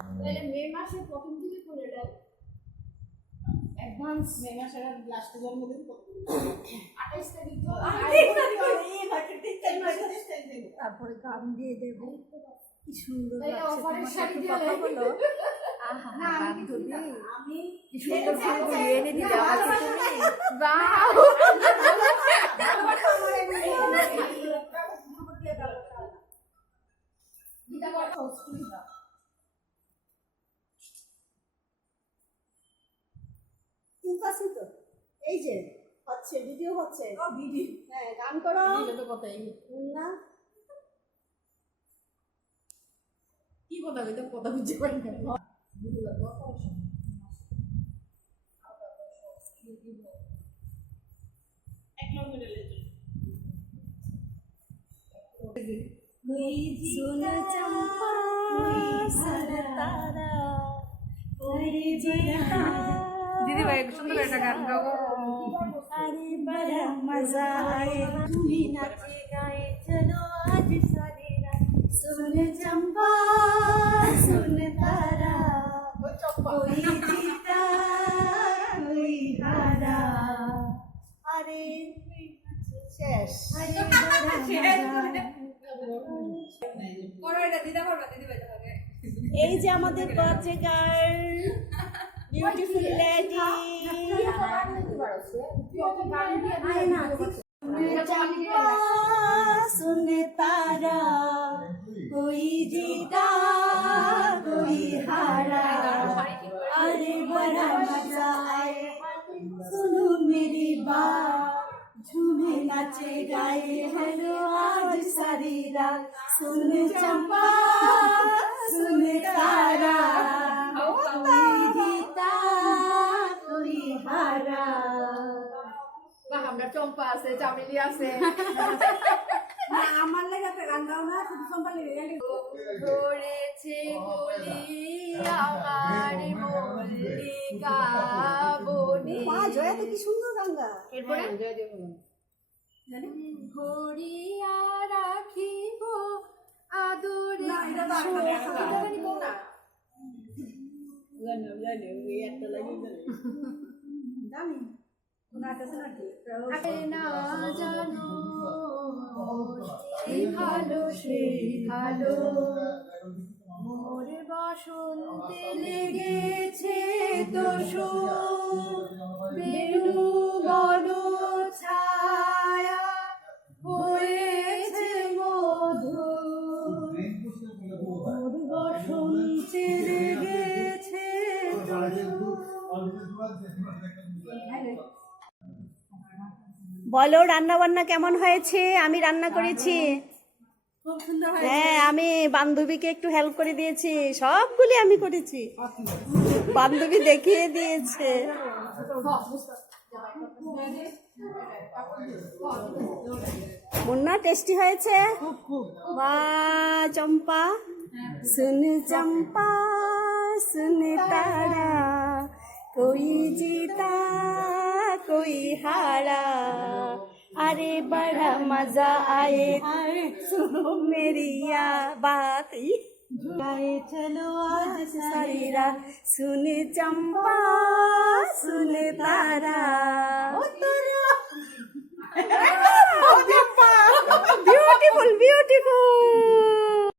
তাহলে মে মাসের প্রথম দিকে করে দাও অ্যাডভান্স মে মাসের লাস্ট জন্মদিন 28 তারিখ তো তারপরে গান দিয়ে দেবো কি সুন্দর অফারের শাড়ি দিয়ে কথা বলো না আমি কি সুন্দর ফুল এনে দিলে আমাকে তুমি বাহ তো এই যে হচ্ছে ভিডিও হচ্ছে হ্যাঁ গান করো না কি কথা বলতে কথা বুঝতে পারি না सुन चंपा सुन तारा ओरे जीता दीदी भाई सुंदर একটা গান গাও अरे बड़ा मजा आए तुम्हें नाचे गाए चलो आज सारी रात सुन चंपा सुन तारा कोई जीता कोई हारा अरे शेष अरे बड़ा এই যে আমাদের বাচ্চা গার্ল বিউটিফুল লেডি सुने तारा कोई जीता कोई हारा अरे बड़ा मजा आए सुनो मेरी बात झूमे नाचे गाए हेलो आज सारी रात सुन चंपा सुन तारा कोई जीता कोई हारा আমরা চম্পা আছে চামেলি আছে আমার লাগে একটা গান গাও না শুধু চম্পা লেগে ধরেছে বলি আমার মল্লিকা বনে মা জয়া তো কি সুন্দর গান গা এরপরে ঘড়িয়া রাখিব আদরে না, এটা তো আরেকটা জানি না জানো সেই ভালো সেই ভালো মোর বসন্তে লেগেছে দোষ বেণু বন ছায়া হয়েছে মধু মোর বসন্তে লেগেছে বলো রান্না বান্না কেমন হয়েছে আমি রান্না করেছি হ্যাঁ আমি বান্ধবীকে একটু হেল্প করে দিয়েছি সবগুলি আমি করেছি বান্ধবী দেখিয়ে দিয়েছে মুন্না টেস্টি হয়েছে বাহ চম্পা सुन चंपा सुन तारा कोई जीता कोई हारा अरे बड़ा मजा आए सुनो मेरी या बात गाए चलो आज सारी रात सुन चंपा सुन तारा ब्यूटीफुल ब्यूटीफुल